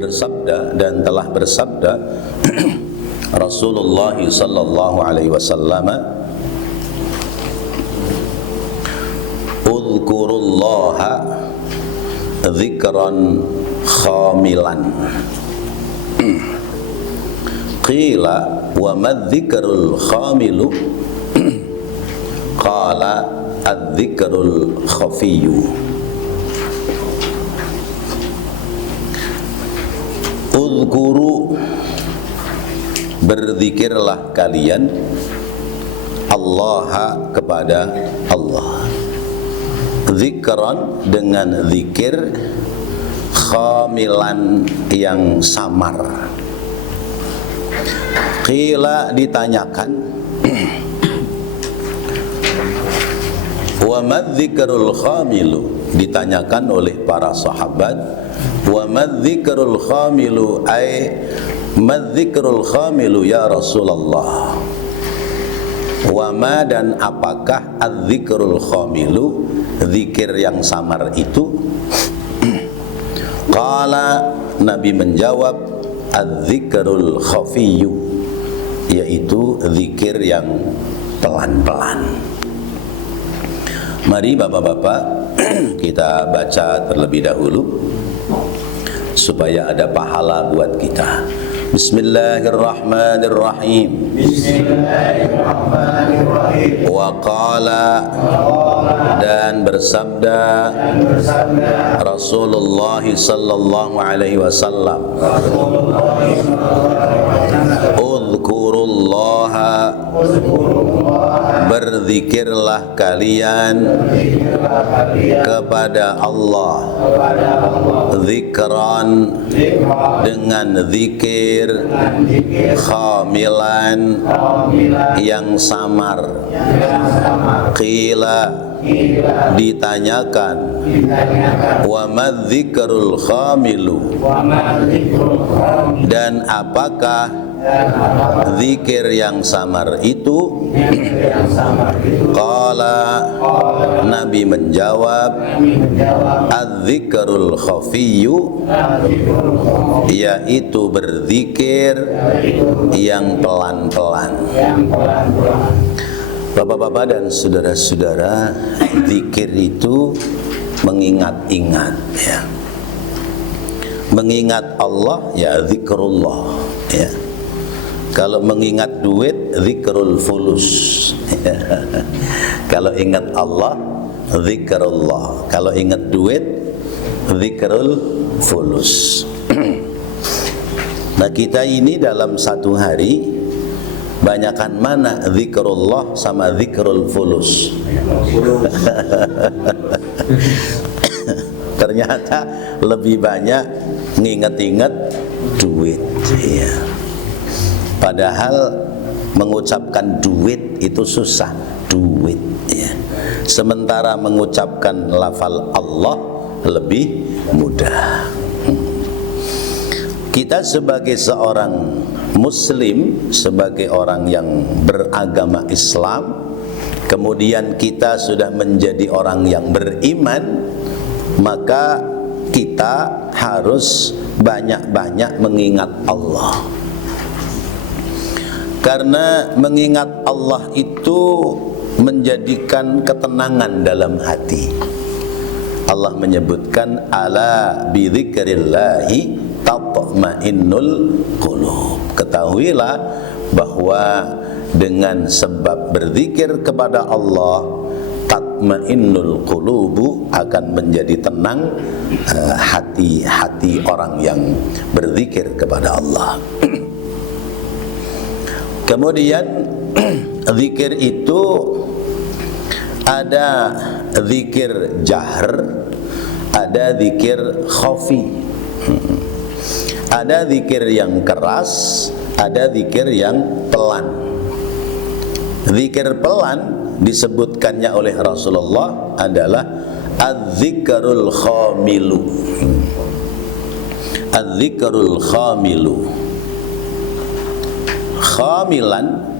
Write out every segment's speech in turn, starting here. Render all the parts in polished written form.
bersabda dan telah bersabda Rasulullah sallallahu alaihi wasallam, "Udzurullaha dzikran khamilan." Qila wa maddzikrul khamilu? Qala addzikrul khafiyyu. Udhkuru, berzikirlah kalian, Allah, kepada Allah, zikran, dengan zikir, khamilan, yang samar. Qila, ditanyakan, wa madzikrul khamilu, ditanyakan oleh para sahabat, wa madzikrul khamilu, ay madzikrul khamilu ya Rasulullah. Wa ma, dan apakah adzikrul khamilu, zikir yang samar itu? Qala, Nabi menjawab, adzikrul khafiyyu, yaitu zikir yang pelan-pelan. Mari bapak-bapak kita baca terlebih dahulu supaya ada pahala buat kita. Bismillahirrahmanirrahim. Bismillahirrahmanirrahim. Wa qala, dan bersabda Rasulullah sallallahu alaihi wasallam, Udzurullaha, berzikirlah kalian kepada Allah, zikran, dengan zikir, khamilan, yang samar. Qila, ditanyakan, wa madzikrul khamilu, dan apakah zikir yang samar itu? Qala, Nabi menjawab, adzikrul khafiyyu, yaitu berzikir yang pelan-pelan. Bapak-bapak dan saudara-saudara, zikir itu mengingat-ingat, ya. Mengingat Allah, ya zikrullah, ya. Kalau mengingat duit, zikrul fulus. Kalau ingat Allah, zikrullah. Kalau ingat duit, zikrul fulus. Nah, kita ini dalam satu hari banyakan mana zikrullah sama zikrul fulus? Ternyata lebih banyak nginget-inget duit, ya. Padahal mengucapkan duit itu susah, duit, ya. Sementara mengucapkan lafal Allah lebih mudah. Kita sebagai seorang muslim, sebagai orang yang beragama Islam, kemudian kita sudah menjadi orang yang beriman, maka kita harus banyak-banyak mengingat Allah. Karena mengingat Allah itu menjadikan ketenangan dalam hati. Allah menyebutkan, ala bidzikrillahi tatma'innul qulub. Ketahuilah bahwa dengan sebab berzikir kepada Allah, tatma'innul qulubu, akan menjadi tenang hati-hati orang yang berzikir kepada Allah. Kemudian zikir itu ada zikir jahr, ada zikir khafi. Ada zikir yang keras, ada zikir yang pelan. Zikir pelan disebutkannya oleh Rasulullah adalah az-zikrul khamilu. Az-zikrul khamilu, khamilan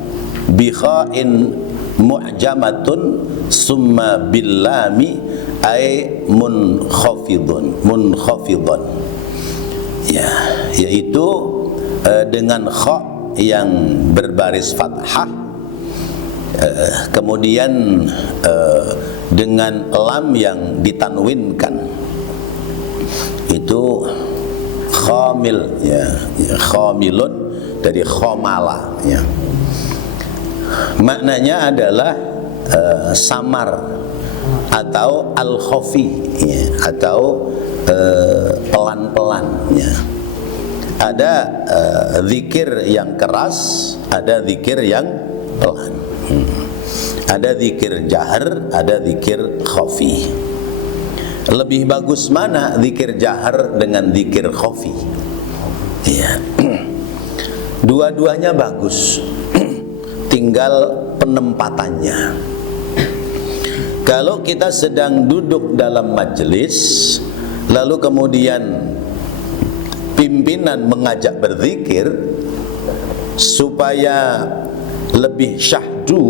bikha'in mu'jamatun summa billami ay munkhafidun, ya, yaitu dengan kha yang berbaris fathah, kemudian dengan lam yang ditanwinkan, itu khamil, ya, khamilun dari khamala, ya. Maknanya adalah samar atau al-khafi, ya, atau pelan-pelan, ya. Ada zikir yang keras, ada zikir yang pelan. Ada zikir jahar, ada zikir khafi. Lebih bagus mana zikir jahar dengan zikir khafi? Ya. Dua-duanya bagus. Tinggal penempatannya. Kalau kita sedang duduk dalam majelis, lalu kemudian pimpinan mengajak berzikir supaya lebih syahdu,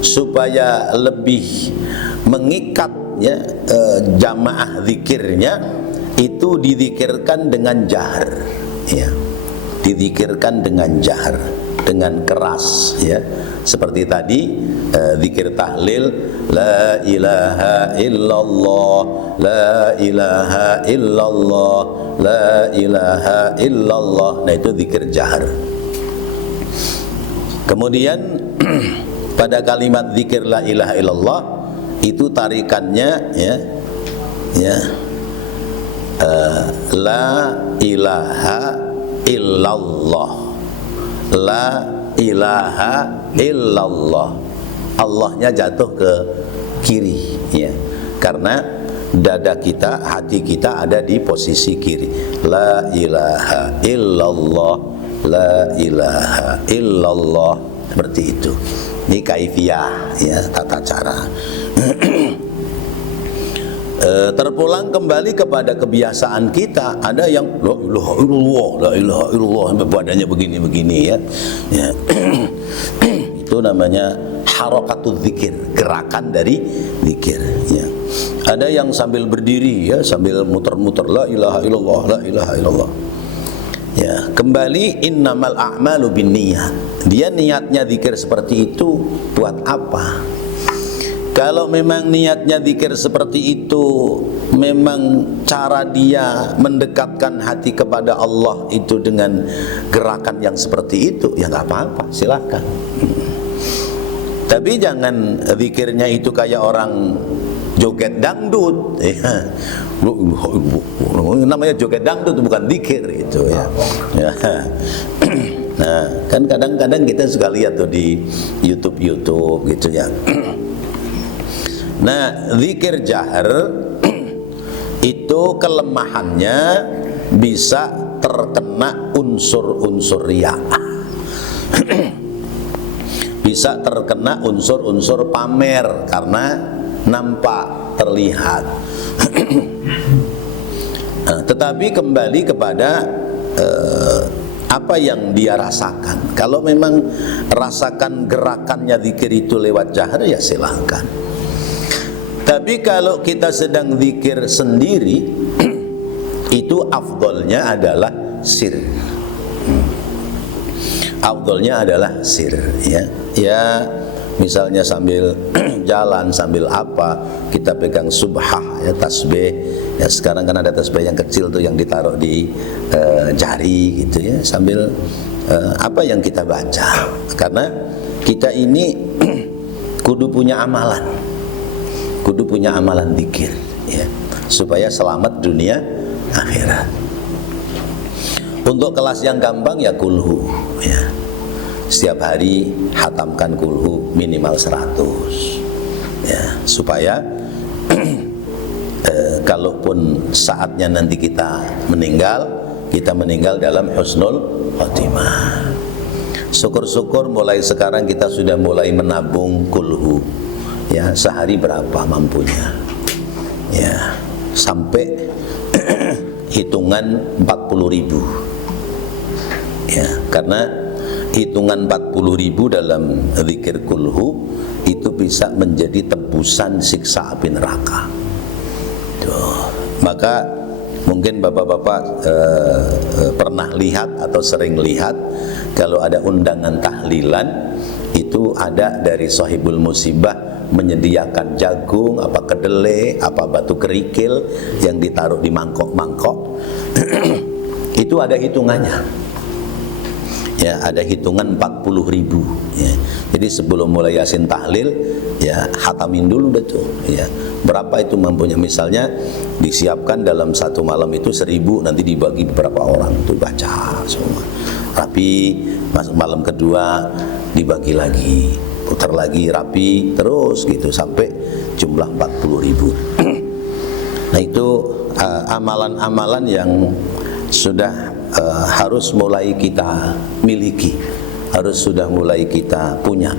supaya lebih mengikat, ya, jamaah zikirnya, itu dizikirkan dengan jahar, ya, dizikirkan dengan jahar, dengan keras, ya. Seperti tadi zikir tahlil, la ilaha illallah, la ilaha illallah, la ilaha illallah. Nah, itu zikir jahar. Kemudian pada kalimat zikir la ilaha illallah itu tarikannya, ya, ya, la ilaha illallah, la ilaha illallah. Allahnya jatuh ke kiri, ya, karena dada kita, hati kita ada di posisi kiri. La ilaha illallah, la ilaha illallah, seperti itu. Ini kaifiyah, ya, tata cara. Terpulang kembali kepada kebiasaan kita, ada yang la ilaha illallah, la ilaha illallah, sampai badannya begini-begini, ya, ya. Itu namanya harakatul zikir, gerakan dari zikir, ya. Ada yang sambil berdiri, ya, sambil muter-muter, la ilaha illallah, la ilaha illallah. Ya, kembali innamal a'malu binniyat. Dia niatnya zikir seperti itu buat apa? Kalau memang niatnya zikir seperti itu, memang cara dia mendekatkan hati kepada Allah itu dengan gerakan yang seperti itu, ya nggak apa-apa, silakan. Tapi jangan zikirnya itu kayak orang joget dangdut, ya. Namanya joget dangdut bukan zikir itu, ya. Ya. Nah, kan kadang-kadang kita suka lihat tuh di YouTube gitu, ya. Nah, zikir jahar itu kelemahannya bisa terkena unsur-unsur riya. Bisa terkena unsur-unsur pamer karena nampak, terlihat. Nah, tetapi kembali kepada apa yang dia rasakan. Kalau memang rasakan gerakannya zikir itu lewat jahar, ya silahkan. Tapi kalau kita sedang zikir sendiri, itu afdolnya adalah sir. Afdolnya adalah sir, ya. Ya, misalnya sambil jalan, sambil apa, kita pegang subhah, ya, tasbih. Ya, sekarang kan ada tasbih yang kecil tuh yang ditaruh di jari gitu, ya, sambil apa yang kita baca. Karena kita ini kudu punya amalan. Kudu punya amalan zikir, ya, supaya selamat dunia akhirat. Untuk kelas yang gampang, ya kulhu, ya. Setiap hari hatamkan kulhu minimal 100, ya, supaya kalaupun saatnya nanti kita meninggal dalam husnul khotimah. Syukur-syukur mulai sekarang kita sudah mulai menabung kulhu, ya, sehari berapa mampunya, ya, sampai hitungan 40.000, ya, karena hitungan 40.000 dalam zikir kulhu itu bisa menjadi tebusan siksa api neraka. Tuh. Maka Mungkin bapak-bapak pernah lihat atau sering lihat kalau ada undangan tahlilan itu ada dari Sahibul Musibah menyediakan jagung, apa kedelai, apa batu kerikil yang ditaruh di mangkok-mangkok. Itu ada hitungannya. Ya, ada hitungan 40.000 ya. Jadi sebelum mulai Yasin tahlil ya hatamin dulu deh tuh ya. Berapa itu mampunya, misalnya disiapkan dalam satu malam itu 1.000, nanti dibagi beberapa orang tuh baca semua. Tapi malam kedua dibagi lagi, putar lagi rapi terus gitu sampai jumlah 40.000. Nah itu amalan-amalan yang sudah harus mulai kita miliki, harus sudah mulai kita punya.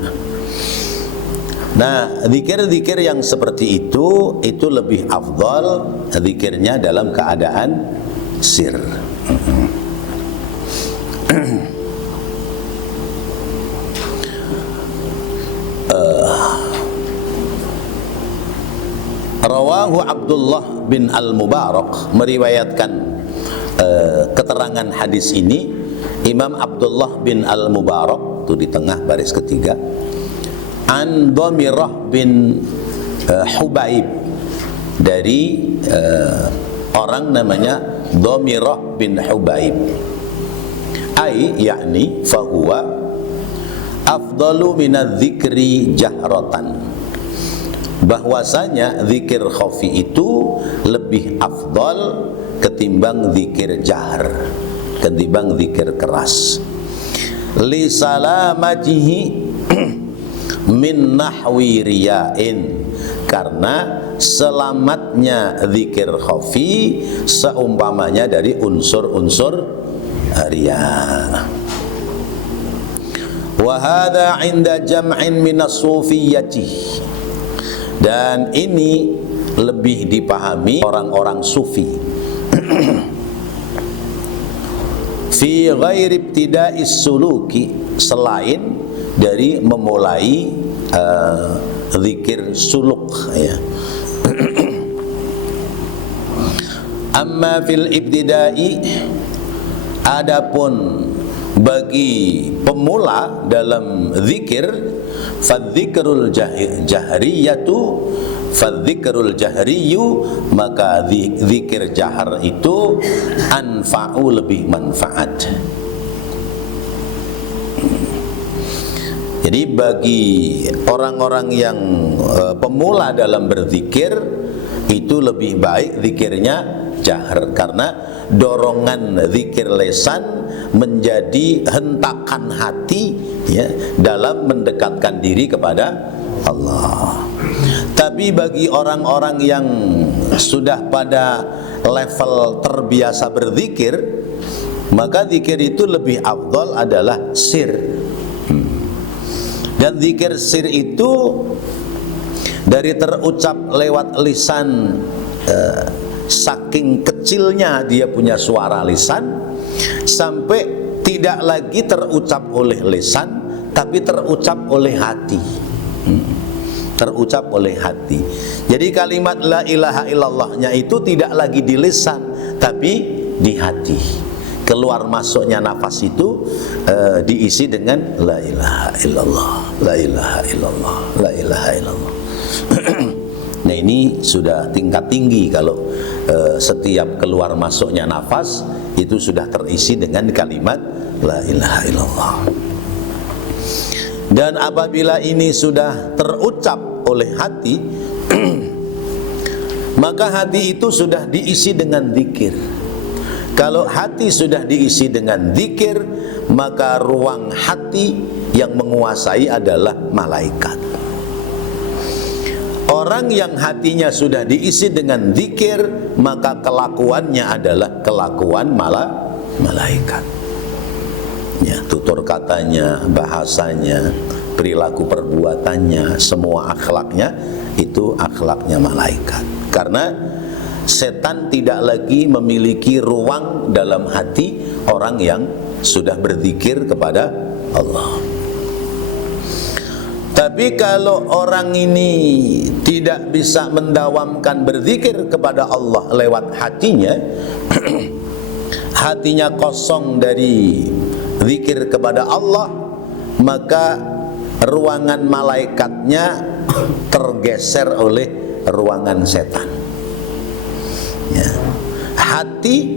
Nah, zikir-zikir yang seperti itu lebih afdal zikirnya dalam keadaan sir. Rawahu Abdullah bin Al-Mubarak, meriwayatkan keterangan hadis ini Imam Abdullah bin Al-Mubarak, itu di tengah baris ketiga, an Dhamirah bin Hubaib, dari orang namanya Dhamirah bin Hubaib, yakni fahuwa afdalu minadz-dzikri jahratan, bahwasanya zikir khafi itu lebih afdal ketimbang zikir jahar, ketimbang zikir keras. Li salamatihi min nahwi riyain, karena selamatnya zikir khafi seumpamanya dari unsur-unsur riya. Wa hadza 'inda jam'in minas sufiyyati, dan ini lebih dipahami orang-orang sufi. Fi ghairi ibtida'is suluki, selain dari memulai zikir suluk ya. Amma fil ibtida'i, adapun bagi pemula dalam zikir, fadzikrul jahriyatu, fadzikrul jahriyu, maka zikir jahar itu anfa'u, lebih manfaat. Jadi bagi orang-orang yang pemula dalam berzikir itu lebih baik zikirnya jahar, karena dorongan zikir lisan menjadi hentakan hati ya dalam mendekatkan diri kepada Allah. Tapi bagi orang-orang yang sudah pada level terbiasa berzikir, maka zikir itu lebih afdal adalah sir. Dan zikir sir itu dari terucap lewat lisan, saking kecilnya dia punya suara lisan, sampai tidak lagi terucap oleh lisan tapi terucap oleh hati. Terucap oleh hati. Jadi kalimat la ilaha illallahnya itu tidak lagi di lisan tapi di hati. Keluar masuknya nafas itu diisi dengan la ilaha illallah, la ilaha illallah, la ilaha illallah. Nah ini sudah tingkat tinggi kalau setiap keluar masuknya nafas itu sudah terisi dengan kalimat la ilaha illallah. Dan apabila ini sudah terucap oleh hati, maka hati itu sudah diisi dengan zikir. Kalau hati sudah diisi dengan zikir, maka ruang hati yang menguasai adalah malaikat. Orang yang hatinya sudah diisi dengan zikir, maka kelakuannya adalah kelakuan malaikat. Ya, tutur katanya, bahasanya, perilaku perbuatannya, semua akhlaknya itu akhlaknya malaikat. Karena setan tidak lagi memiliki ruang dalam hati orang yang sudah berzikir kepada Allah. Tapi kalau orang ini tidak bisa mendawamkan berzikir kepada Allah lewat hatinya, hatinya kosong dari zikir kepada Allah, maka ruangan malaikatnya tergeser oleh ruangan setan. Ya. Hati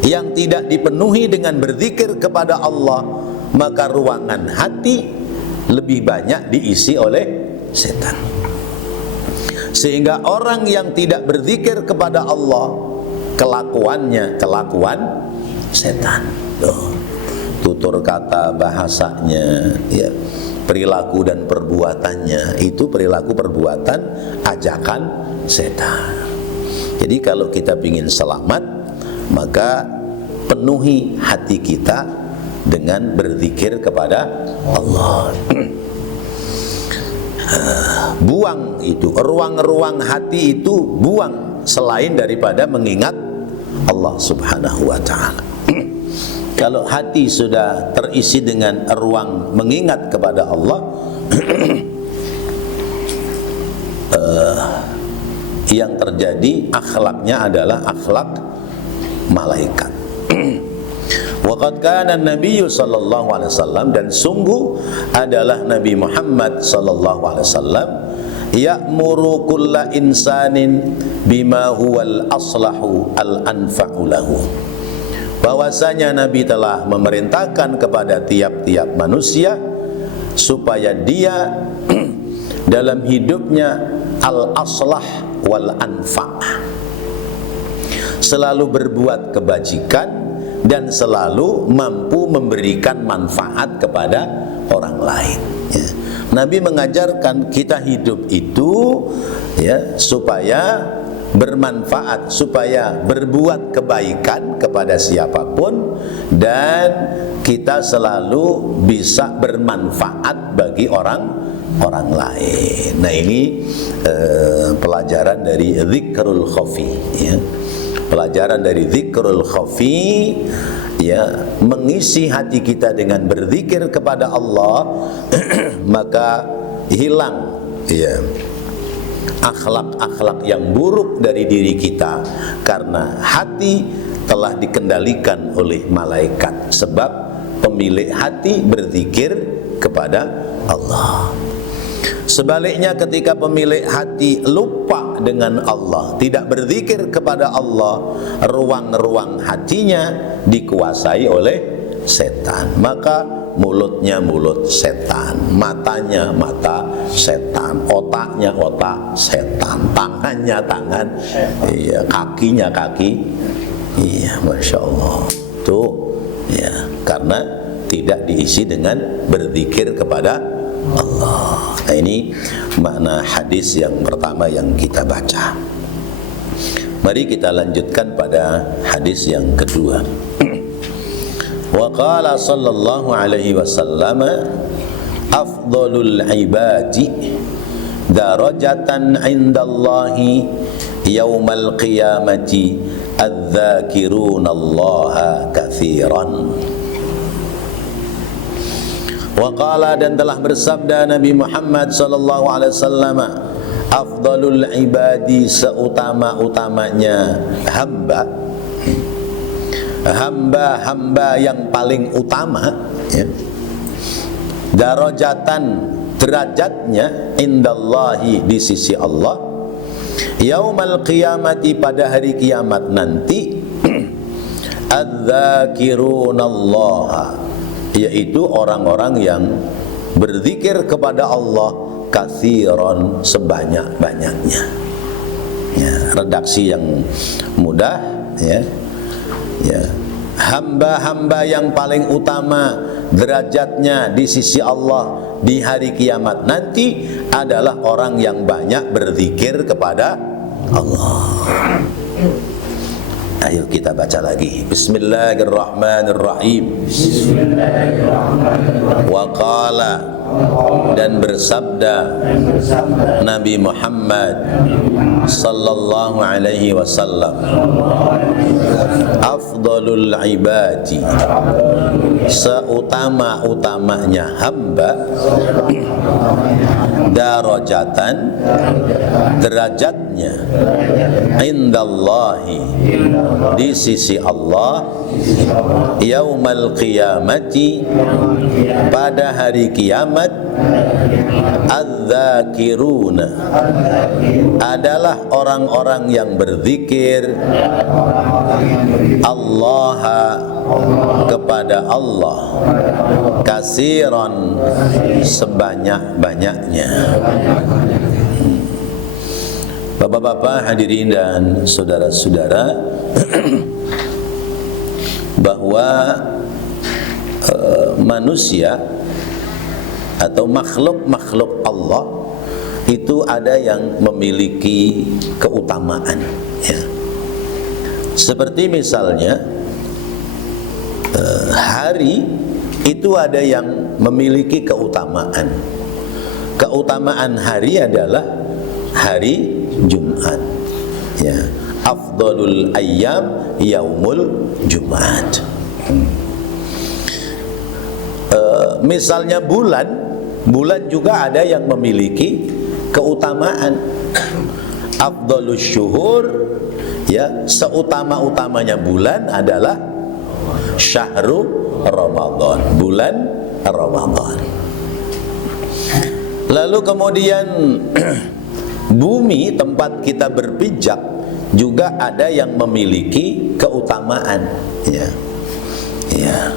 yang tidak dipenuhi dengan berzikir kepada Allah, maka ruangan hati lebih banyak diisi oleh setan. Sehingga orang yang tidak berzikir kepada Allah, kelakuannya kelakuan setan. Tutur kata, bahasanya, ya, perilaku dan perbuatannya itu perilaku perbuatan ajakan setan. Jadi kalau kita ingin selamat, maka penuhi hati kita dengan berzikir kepada Allah. Buang itu, ruang-ruang hati itu buang selain daripada mengingat Allah Subhanahu wa ta'ala. Kalau hati sudah terisi dengan ruang mengingat kepada Allah, yang terjadi akhlaknya adalah akhlak malaikat. Waqad kana Nabi sallallahu alaihi wasallam, dan sungguh adalah Nabi Muhammad sallallahu alaihi wasallam, ya'muru kulla insanin bima huwal aslahu al anfa'u lahu. Bahwasanya Nabi telah memerintahkan kepada tiap-tiap manusia supaya dia dalam hidupnya al aslah wal anfa', selalu berbuat kebajikan dan selalu mampu memberikan manfaat kepada orang lain, ya. Nabi mengajarkan kita hidup itu, ya, supaya bermanfaat, supaya berbuat kebaikan kepada siapapun, dan kita selalu bisa bermanfaat bagi orang lain. Nah, ini pelajaran dari zikrul khafi, ya. Pelajaran dari zikrul khafi, ya, mengisi hati kita dengan berzikir kepada Allah, maka hilang, ya, akhlak-akhlak yang buruk dari diri kita, karena hati telah dikendalikan oleh malaikat, sebab pemilik hati berzikir kepada Allah. Sebaliknya, ketika pemilik hati lupa dengan Allah, tidak berzikir kepada Allah, ruang-ruang hatinya dikuasai oleh setan. Maka mulutnya mulut setan, matanya mata setan, otaknya otak setan, tangannya tangan, iya, kakinya kaki, iya, masya Allah. Tuh, ya, karena tidak diisi dengan berzikir kepada Allah. Nah, ini makna hadis yang pertama yang kita baca. Mari kita lanjutkan pada hadis yang kedua. Wa qala sallallahu alaihi wasallam, afdhalul ibadi darajatan indallahi yaumal qiyamati adz-dzakiruna Allaha katsiran. Waqala, dan telah bersabda Nabi Muhammad sallallahu alaihi wasallam, afdalul ibadi, seutama-utamanya hamba, hamba yang paling utama, ya, darajatan, derajatnya, indallahi, di sisi Allah, yaumal qiyamati, pada hari kiamat nanti, adz-dzakirunallaha, yaitu orang-orang yang berzikir kepada Allah katsiran, sebanyak-banyaknya. Ya, redaksi yang mudah, ya. Ya, hamba-hamba yang paling utama derajatnya di sisi Allah di hari kiamat nanti adalah orang yang banyak berzikir kepada Allah. Ayo kita baca lagi. Bismillahirrahmanirrahim. Bismillahirrahmanirrahim. Wa qala, dan bersabda Nabi Muhammad sallallahu alaihi wasallam, afdalul ibadi, seutama-utamanya hamba, darajatan, derajatnya, indallahi, di sisi Allah, yaumal qiyamati, pada hari kiamat, adz-dzakiruna, adalah orang-orang yang berzikir Allah, kepada Allah, kasiran, sebanyak-banyaknya. Bapak-bapak hadirin dan saudara-saudara, bahwa manusia atau makhluk-makhluk Allah itu ada yang memiliki keutamaan, ya. Seperti misalnya hari itu ada yang memiliki keutamaan. Keutamaan hari adalah hari Jumat, ya. Afdalul ayyam yaumul Jumat. Misalnya bulan juga ada yang memiliki keutamaan. Afdalus syuhur, ya, seutama-utamanya bulan adalah syahrul Ramadan, bulan Ramadan. Lalu kemudian bumi tempat kita berpijak juga ada yang memiliki keutamaan, ya. Ya.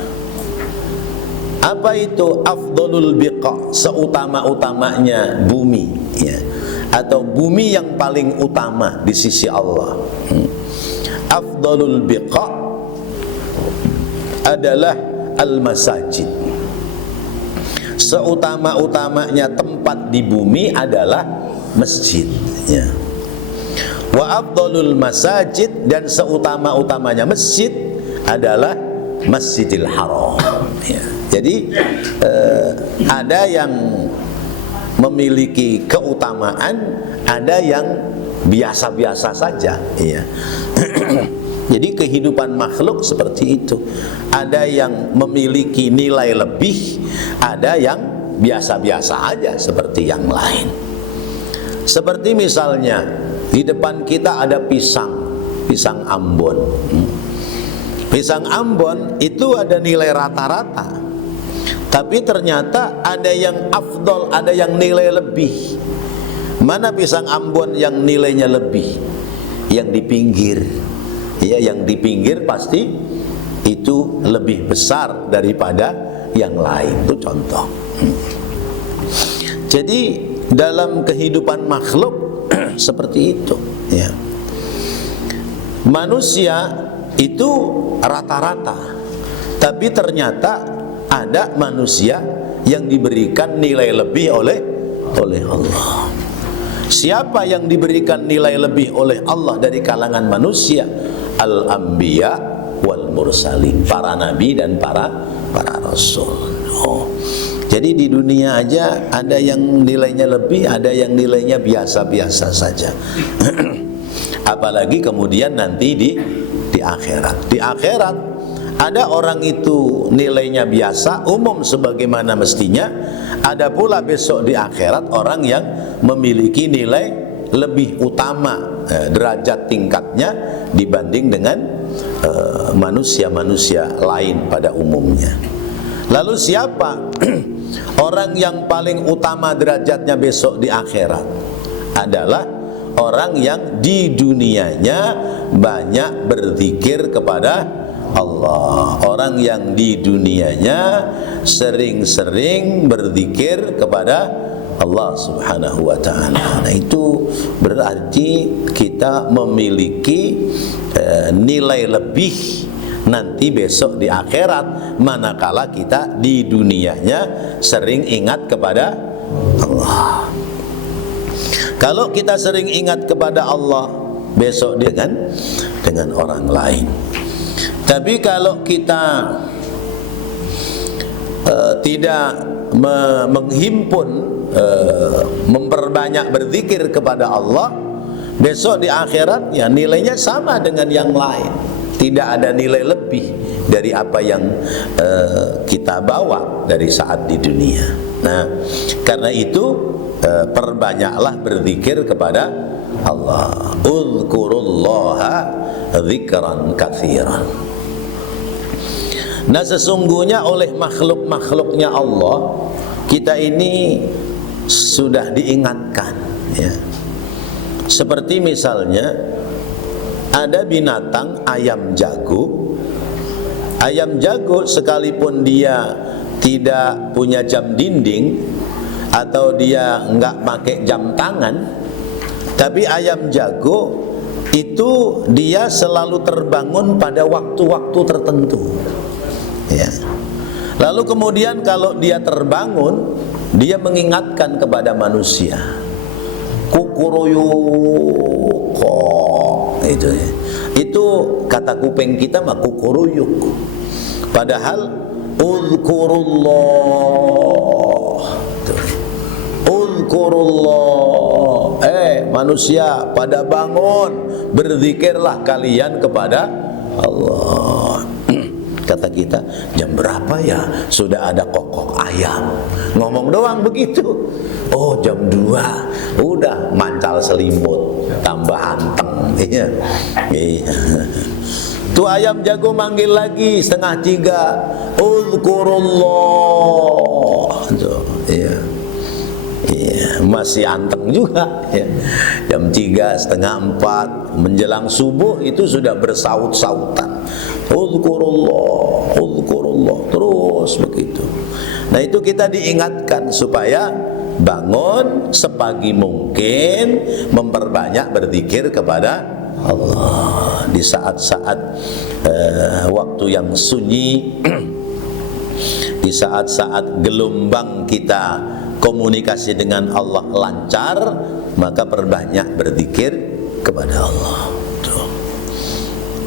Apa itu afdalul biqa, seutama-utamanya bumi, ya, atau bumi yang paling utama di sisi Allah. Afdalul biqa adalah al-masajid. Seutama-utamanya tempat di bumi adalah masjid, ya. Wa afdalul masajid, dan seutama-utamanya masjid adalah Masjidil Haram, ya. Jadi ada yang memiliki keutamaan, ada yang biasa-biasa saja, ya. Jadi kehidupan makhluk seperti itu. Ada yang memiliki nilai lebih, ada yang biasa-biasa aja seperti yang lain. Seperti misalnya di depan kita ada pisang Ambon. Pisang Ambon itu ada nilai rata-rata, tapi ternyata ada yang afdol, ada yang nilai lebih. Mana pisang Ambon yang nilainya lebih? Yang di pinggir, ya, yang di pinggir pasti itu lebih besar daripada yang lain. Itu contoh. Jadi dalam kehidupan makhluk seperti itu, ya. Manusia itu rata-rata, tapi ternyata ada manusia yang diberikan nilai lebih oleh Allah. Siapa yang diberikan nilai lebih oleh Allah dari kalangan manusia? Al-anbiya wal mursalin, para nabi dan para rasul. Jadi di dunia aja ada yang nilainya lebih, ada yang nilainya biasa-biasa saja. Apalagi kemudian nanti di akhirat. Di akhirat ada orang itu nilainya biasa, umum sebagaimana mestinya. Ada pula besok di akhirat orang yang memiliki nilai lebih utama, derajat tingkatnya dibanding dengan manusia-manusia lain pada umumnya. Lalu siapa orang yang paling utama derajatnya besok di akhirat? Adalah orang yang di dunianya banyak berzikir kepada Allah. Orang yang di dunianya sering-sering berzikir kepada Allah Subhanahu wa ta'ala. Nah, itu berarti kita memiliki nilai lebih nanti besok di akhirat, manakala kita di dunianya sering ingat kepada Allah. Kalau kita sering ingat kepada Allah, besok dengan orang lain. Tapi kalau kita tidak menghimpun, memperbanyak berzikir kepada Allah, besok di akhirat ya nilainya sama dengan yang lain. Tidak ada nilai lebih dari apa yang kita bawa dari saat di dunia. Nah, karena itu perbanyaklah berzikir kepada Allah. Uzkurullaha dzikran katsiran. Nah, sesungguhnya oleh makhluk-makhluknya Allah, kita ini sudah diingatkan, ya. Seperti misalnya ada binatang ayam jago. Ayam jago sekalipun dia tidak punya jam dinding atau dia enggak pakai jam tangan, tapi ayam jago itu dia selalu terbangun pada waktu-waktu tertentu, ya. Lalu kemudian kalau dia terbangun, dia mengingatkan kepada manusia, kukuruyuk, itu ya. Itu kata kuping kita mah kukuruyuk. Padahal uzkurullah, uzkurullah, manusia pada bangun, berzikirlah kalian kepada Allah. Kata kita, jam berapa ya? Sudah ada kokok ayam. Ngomong doang begitu. Oh, jam 2. Udah mancal selimut, tambah anteng. Iya. Tuh ayam jago manggil lagi 2:30. Uzkurullah. Iya. Iya, masih anteng juga, ya. Jam 3, setengah 4 menjelang subuh itu sudah bersaut-sautan. Uzkurullah, uzkurullah, terus begitu. Nah, itu kita diingatkan supaya bangun sepagi mungkin, memperbanyak berzikir kepada Allah di saat-saat waktu yang sunyi, di saat-saat gelombang kita komunikasi dengan Allah lancar, maka perbanyak berzikir kepada Allah. Tuh.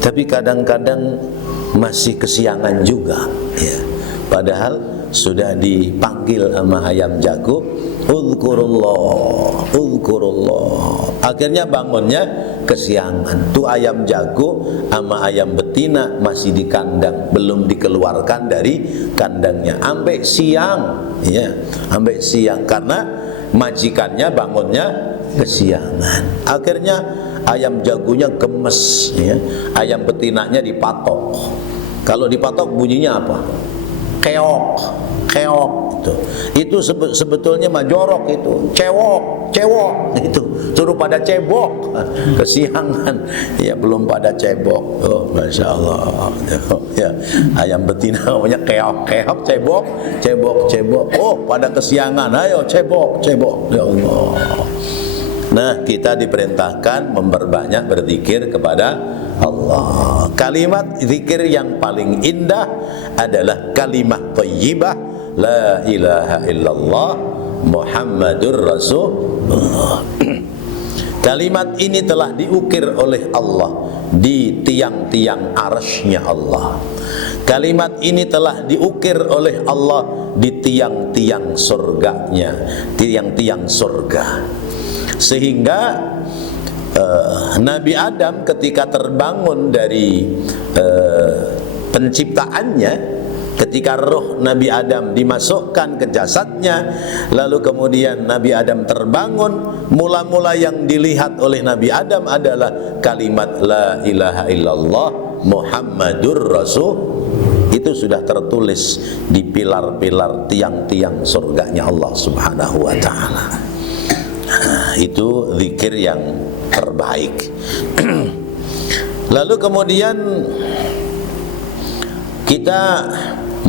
Tapi kadang-kadang masih kesiangan juga, ya. Padahal sudah dipanggil sama ayam jago, uzkurullah, uzkurullah. Akhirnya bangunnya kesiangan. Tuh ayam jago sama ayam betina masih di kandang, belum dikeluarkan dari kandangnya. Sampai siang, ya, sampai siang karena majikannya bangunnya kesiangan. Akhirnya ayam jagonya gemes, ya. Ayam betinanya dipatok. Kalau dipatok bunyinya apa? Keok, keok. Itu sebetulnya mah jorok itu, cewok, cewok itu. Suruh pada cebok, kesiangan. Ya belum pada cebok. Oh, masya Allah. Ya, ayam betina namanya keok, keok, cebok, cebok, cebok. Oh, pada kesiangan. Ayo cebok, cebok. Ya Allah. Nah, kita diperintahkan memperbanyak berzikir kepada Allah. Kalimat zikir yang paling indah adalah kalimat thayyibah la ilaha illallah Muhammadur Rasulullah. Kalimat ini telah diukir oleh Allah di tiang-tiang arsy-Nya Allah. Kalimat ini telah diukir oleh Allah di tiang-tiang surganya, tiang-tiang surga. Sehingga Nabi Adam ketika terbangun dari penciptaannya, ketika roh Nabi Adam dimasukkan ke jasadnya, lalu kemudian Nabi Adam terbangun, mula-mula yang dilihat oleh Nabi Adam adalah kalimat la ilaha illallah Muhammadur Rasul. Itu sudah tertulis di pilar-pilar tiang-tiang surganya Allah Subhanahu wa ta'ala. Nah, itu zikir yang terbaik. Lalu kemudian kita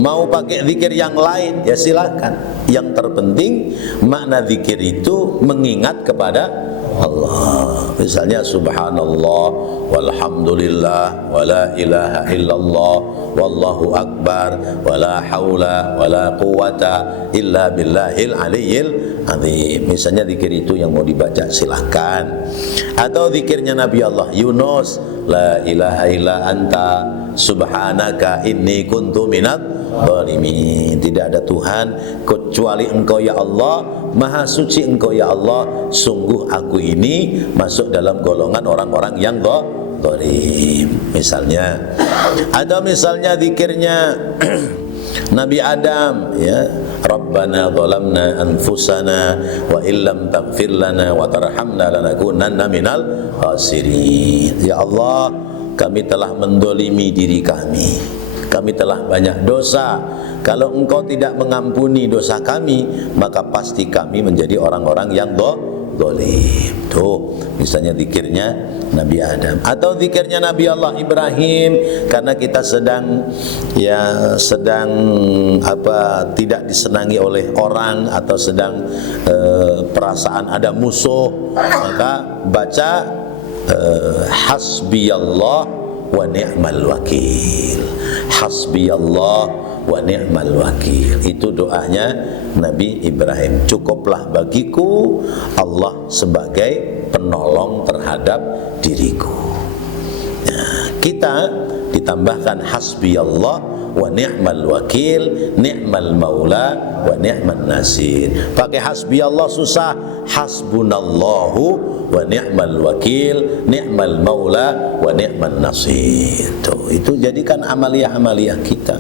mau pakai zikir yang lain, ya silakan. Yang terpenting makna zikir itu mengingat kepada Allah. Misalnya subhanallah walhamdulillah wala ilaha illallah wallahu akbar wala haula wala quwata illa billahil aliyyil azim. Misalnya zikir itu yang mau dibaca silahkan. Atau zikirnya Nabi Allah Yunus, la ilaha illa anta subhanaka inni kuntu minadz zalimin. Tidak ada Tuhan kecuali Engkau ya Allah, Maha suci Engkau ya Allah, sungguh aku ini masuk dalam golongan orang-orang yang zalim. Misalnya, atau misalnya zikirnya Nabi Adam, ya, Rabbana zalamna anfusana wa illam taghfir lana wa tarhamna lanakunanna minal khasirin. Ya Allah, kami telah mendolimi diri kami telah banyak dosa. Kalau Engkau tidak mengampuni dosa kami, maka pasti kami menjadi orang-orang yang zalim. Tuh, misalnya zikirnya Nabi Adam, atau zikirnya Nabi Allah Ibrahim, karena kita sedang tidak disenangi oleh orang, atau sedang perasaan ada musuh, maka baca hasbiyallah wa ni'mal wakil. Hasbiyallah wa ni'mal wakil. Itu doanya Nabi Ibrahim. Cukuplah bagiku Allah sebagai penolong terhadap diriku. Nah, kita ditambahkan hasbiyallah wa ni'mal wakil, ni'mal maula wa ni'man nasir. Pakai hasbiyallah susah, hasbunallahu wa ni'mal wakil, ni'mal maula wa ni'man nasir. Tuh, itu jadikan amaliyah-amaliyah kita.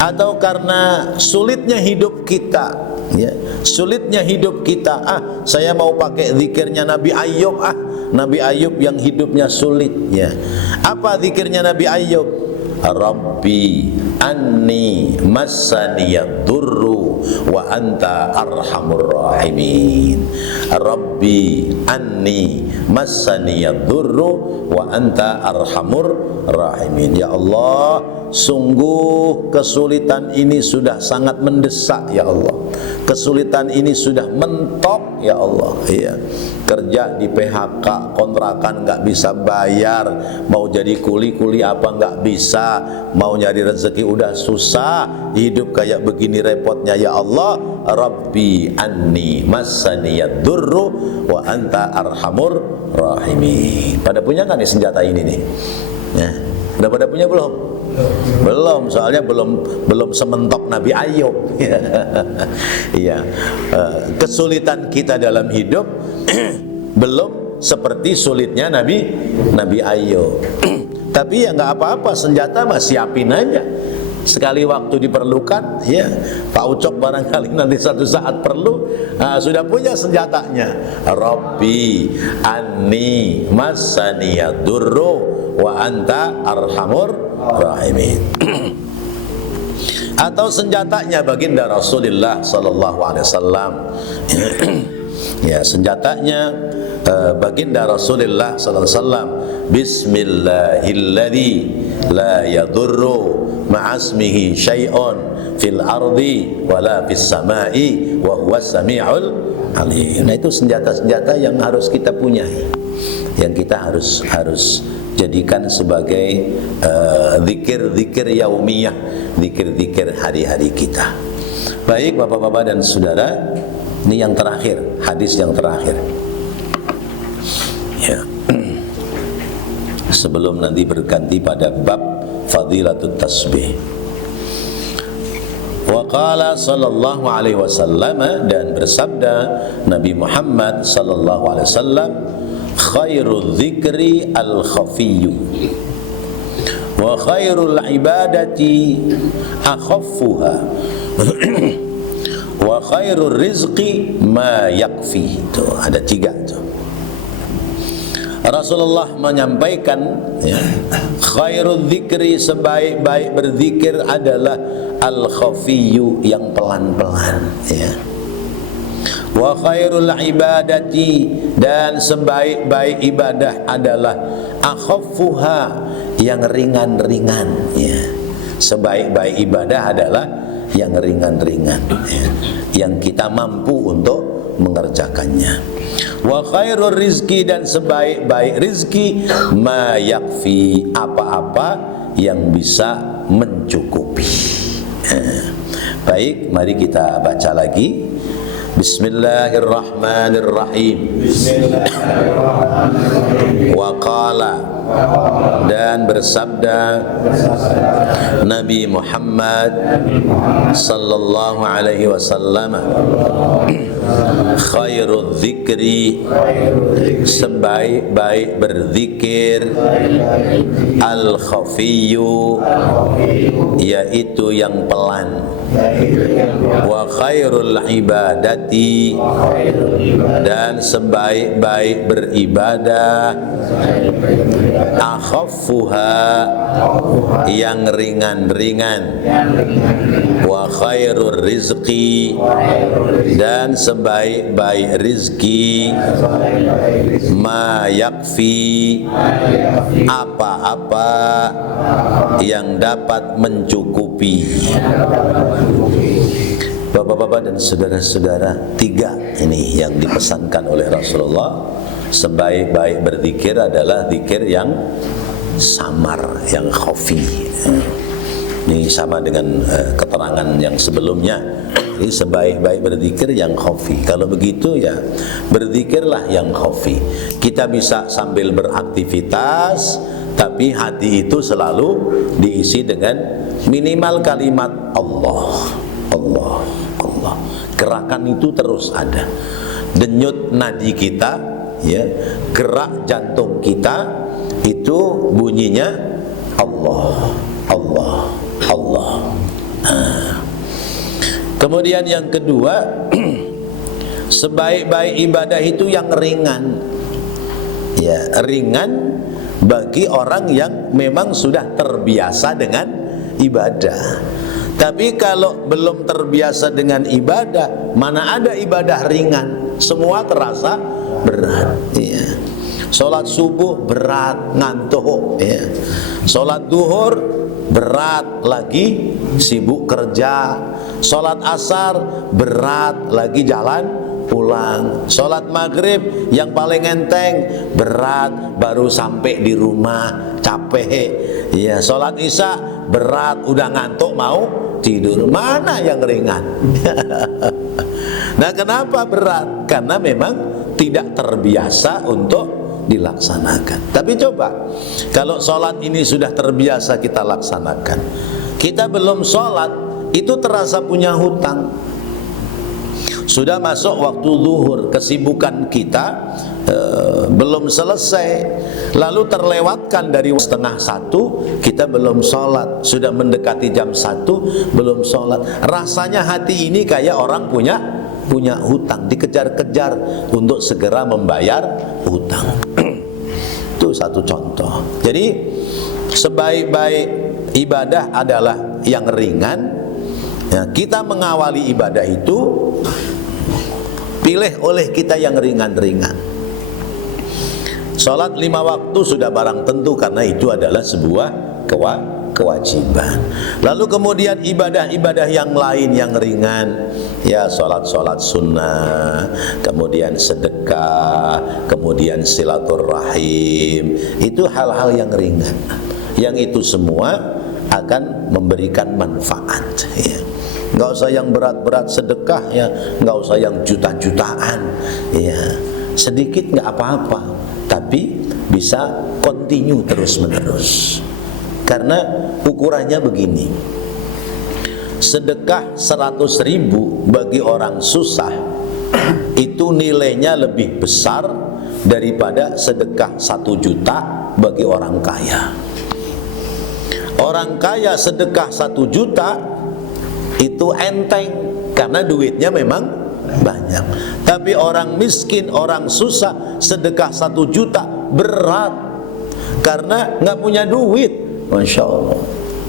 Atau karena sulitnya hidup kita, ya, sulitnya hidup kita, saya mau pakai zikirnya Nabi Ayub, Nabi Ayub yang hidupnya sulit, ya. Apa zikirnya Nabi Ayub? Rabbi anni massaniyad durru wa anta arhamur rahimin. Rabbi anni massaniyad durru wa anta arhamur rahimin. Ya Allah, sungguh kesulitan ini sudah sangat mendesak ya Allah. Kesulitan ini sudah mentok ya Allah. Iya. Kerja di PHK, kontrakan nggak bisa bayar, mau jadi kuli apa nggak bisa, mau nyari rezeki udah susah, hidup kayak begini repotnya ya Allah. Rabbi anni massaniyad durru wa anta arhamur rahimin. Pada punya kan nih senjata ini nih? Ya. Udah pada punya belum? Belum, soalnya belum sementok Nabi Ayub. Iya. Kesulitan kita dalam hidup belum seperti sulitnya Nabi Ayub. Tapi ya nggak apa-apa, senjata mah siapin aja. Sekali waktu diperlukan, ya, Pak Ucok barangkali nanti satu saat perlu, sudah punya senjatanya. Rabbi anni massaniyad durru wa anta arhamur rahimin. Atau senjatanya baginda Rasulullah sallallahu alaihi wasallam. Ya, senjatanya baginda Rasulullah sallallahu alaihi wasallam, bismillahilladzi la yadurru ma'asmihi syai'un fil ardi wala fis samai wa huwas samiul alim. Nah, itu senjata-senjata yang harus kita punyai, yang kita harus jadikan sebagai zikir-zikir yaumiyah, zikir-zikir hari-hari kita. Baik Bapak-bapak dan saudara, ini yang terakhir, hadis yang terakhir. Ya. Sebelum nanti berganti pada bab fadilatut tasbih. Wa qala sallallahu alaihi wasallam, dan bersabda Nabi Muhammad sallallahu alaihi wasallam, khairul dzikri al-khafiyyu wa khairul ibadati akhaffuha wa khairul rizqi ma yakfi. Tuh, ada 3 tuh. Rasulullah menyampaikan, ya, khairul dzikri, sebaik-baik berzikir adalah al-khafiyyu, yang pelan-pelan, ya. Wa khairul ibadati, dan sebaik-baik ibadah adalah akhaffuha, yang ringan-ringan, ya. Sebaik-baik ibadah adalah yang ringan-ringan, ya, yang kita mampu untuk mengerjakannya. Wa khairur rizki, dan sebaik-baik rizki ma yakfi, apa-apa yang bisa mencukupi. Baik, mari kita baca lagi. Bismillahirrahmanirrahim. Wa qala dan bersabda Nabi Muhammad sallallahu alaihi wasallam, khairul dzikri, sebaik-baik berzikir, al khafiyyu, yaitu yang pelan, wa khairul ibadati, dan sebaik-baik beribadah, akhaffuha, yang ringan-ringan, wa khairul rizqi, dan sebaik-baik rizki, ma yakfi, apa-apa yang dapat mencukupi. Bapak-bapak dan saudara-saudara, 3 ini yang dipesankan oleh Rasulullah. Sebaik-baik berzikir adalah zikir yang samar, yang khafi. Ini sama dengan keterangan yang sebelumnya. Jadi sebaik-baik berzikir yang khafi. Kalau begitu ya berzikirlah yang khafi. Kita bisa sambil beraktivitas, tapi hati itu selalu diisi dengan minimal kalimat Allah, Allah, Allah. Gerakan itu terus ada. Denyut nadi kita, ya, gerak jantung kita itu bunyinya Allah, Allah, Allah. Kemudian yang kedua, sebaik-baik ibadah itu yang ringan. Ya, ringan bagi orang yang memang sudah terbiasa dengan ibadah. Tapi kalau belum terbiasa dengan ibadah, mana ada ibadah ringan? Semua terasa berat. Ya. Sholat subuh berat, ngantuk. Ya. Sholat duhur berat, lagi sibuk kerja. Sholat asar berat, lagi jalan pulang. Sholat maghrib yang paling enteng berat, baru sampai di rumah capek. Ya, sholat isya berat, udah ngantuk mau tidur. Mana yang ringan? Nah, kenapa berat? Karena memang tidak terbiasa untuk dilaksanakan. Tapi coba, kalau sholat ini sudah terbiasa kita laksanakan, kita belum sholat, itu terasa punya hutang. Sudah masuk waktu zuhur, kesibukan kita belum selesai, lalu terlewatkan dari 12:30 kita belum sholat, sudah mendekati jam 1 belum sholat. Rasanya hati ini kayak orang punya hutang, dikejar-kejar untuk segera membayar hutang. Itu satu contoh. Jadi sebaik-baik ibadah adalah yang ringan. Ya, kita mengawali ibadah itu, pilih oleh kita yang ringan-ringan. Sholat 5 waktu sudah barang tentu, karena itu adalah sebuah kewajiban. Lalu kemudian ibadah-ibadah yang lain yang ringan, ya, sholat sunnah, kemudian sedekah, kemudian silaturahim, itu hal-hal yang ringan. Yang itu semua akan memberikan manfaat. Ya. Nggak usah yang berat-berat sedekah, ya, nggak usah yang juta-jutaan, ya, sedikit nggak apa-apa, tapi bisa continue terus-menerus. Karena ukurannya begini, sedekah 100.000 bagi orang susah itu nilainya lebih besar daripada sedekah 1 juta bagi orang kaya. Orang kaya sedekah 1 juta itu enteng karena duitnya memang banyak. Tapi orang miskin, orang susah, sedekah 1 juta berat karena nggak punya duit. Masya Allah.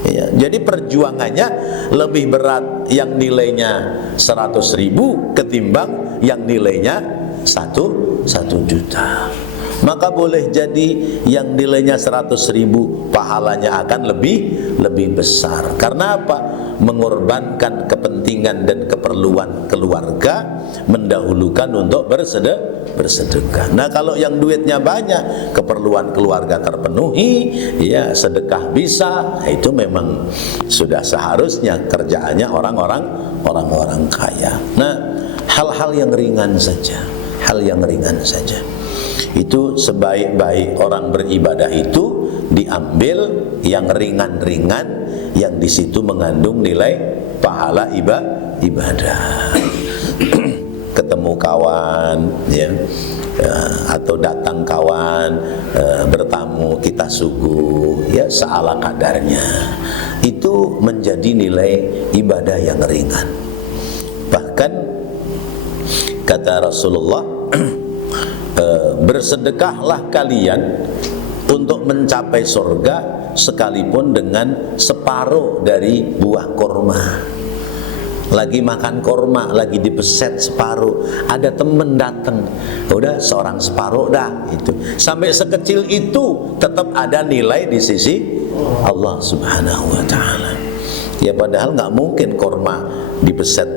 Ya, jadi perjuangannya lebih berat yang nilainya 100.000 ketimbang yang nilainya 1 juta. Maka boleh jadi yang nilainya 100.000 pahalanya akan lebih besar. Karena apa? Mengorbankan kepentingan dan keperluan keluarga, mendahulukan untuk bersedekah. Nah, kalau yang duitnya banyak, keperluan keluarga terpenuhi, ya, sedekah bisa. Itu memang sudah seharusnya kerjaannya orang-orang kaya. Nah, hal-hal yang ringan saja, hal yang ringan saja. Itu sebaik-baik orang beribadah itu diambil yang ringan-ringan, yang di situ mengandung nilai pahala ibadah. Ketemu kawan, ya, atau datang kawan, bertamu, kita suguh, ya, seala kadarnya. Itu menjadi nilai ibadah yang ringan. Bahkan kata Rasulullah, bersedekahlah kalian untuk mencapai surga sekalipun dengan separuh dari buah kurma. Lagi makan kurma, lagi dipeset separuh, ada temen datang, udah seorang separuh dah, itu sampai sekecil itu tetap ada nilai di sisi Allah Subhanahu wa ta'ala. Ya padahal nggak mungkin kurma dipeset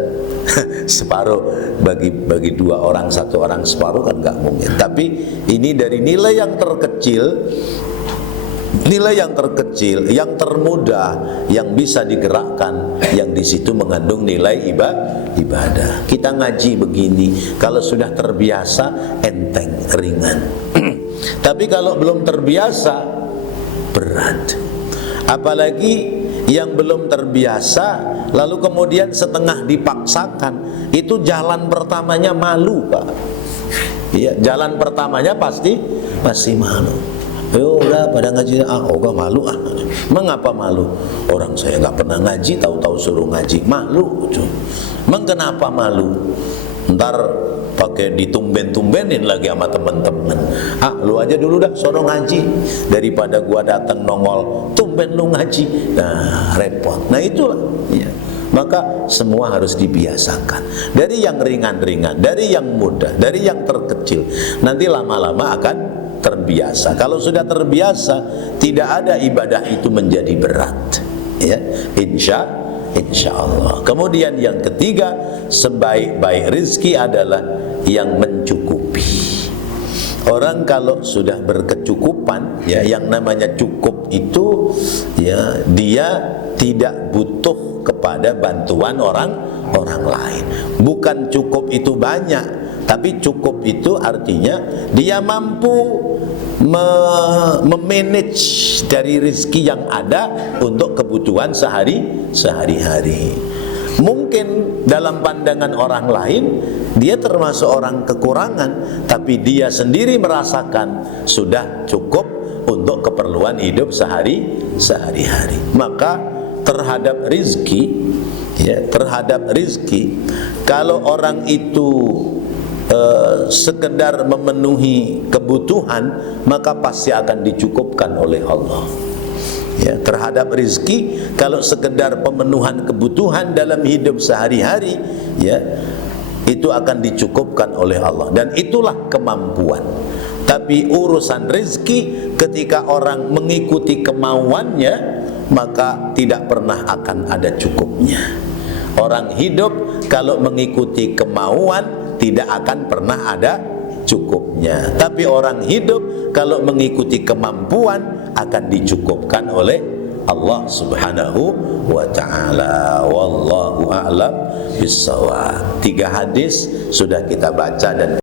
separuh, bagi dua orang, satu orang separuh, kan nggak mungkin. Tapi ini dari nilai yang terkecil, yang termudah, yang bisa digerakkan, yang di situ mengandung nilai ibadah. Kita ngaji begini, kalau sudah terbiasa enteng, ringan. Tapi kalau belum terbiasa berat. Apalagi yang belum terbiasa lalu kemudian setengah dipaksakan, itu jalan pertamanya malu, Pak. Iya, jalan pertamanya pasti masih malu. Yo udah pada ngaji, gak malu ah. Mengapa malu? Orang saya nggak pernah ngaji, tahu-tahu suruh ngaji, malu. Emang kenapa malu? Ntar pakai ditumben-tumbenin lagi sama temen-temen. Lu aja dulu dah sono ngaji, daripada gua datang nongol tumben lu ngaji. Nah, repot. Nah itulah, ya. Maka semua harus dibiasakan, dari yang ringan-ringan, dari yang mudah, dari yang terkecil. Nanti lama-lama akan terbiasa. Kalau sudah terbiasa, tidak ada ibadah itu menjadi berat, ya, insya Allah. Kemudian yang ketiga, sebaik-baik rizki adalah yang mencukupi. Orang kalau sudah berkecukupan, ya, yang namanya cukup itu, ya, dia tidak butuh kepada bantuan orang lain. Bukan cukup itu banyak, tapi cukup itu artinya dia mampu memanage dari rezeki yang ada untuk kebutuhan sehari-hari. Mungkin dalam pandangan orang lain dia termasuk orang kekurangan, tapi dia sendiri merasakan sudah cukup untuk keperluan hidup sehari-hari. Maka terhadap rizki, ya, kalau orang itu sekedar memenuhi kebutuhan, maka pasti akan dicukupkan oleh Allah. Ya, terhadap rizki, kalau sekedar pemenuhan kebutuhan dalam hidup sehari-hari, ya, itu akan dicukupkan oleh Allah, dan itulah kemampuan. Tapi urusan rizki, ketika orang mengikuti kemauannya, maka tidak pernah akan ada cukupnya. Orang hidup kalau mengikuti kemauan, tidak akan pernah ada cukupnya. Tapi orang hidup kalau mengikuti kemampuan, akan dicukupkan oleh Allah Subhanahu wa ta'ala. Wallahu a'lam bissawab. 3 hadis sudah kita baca dan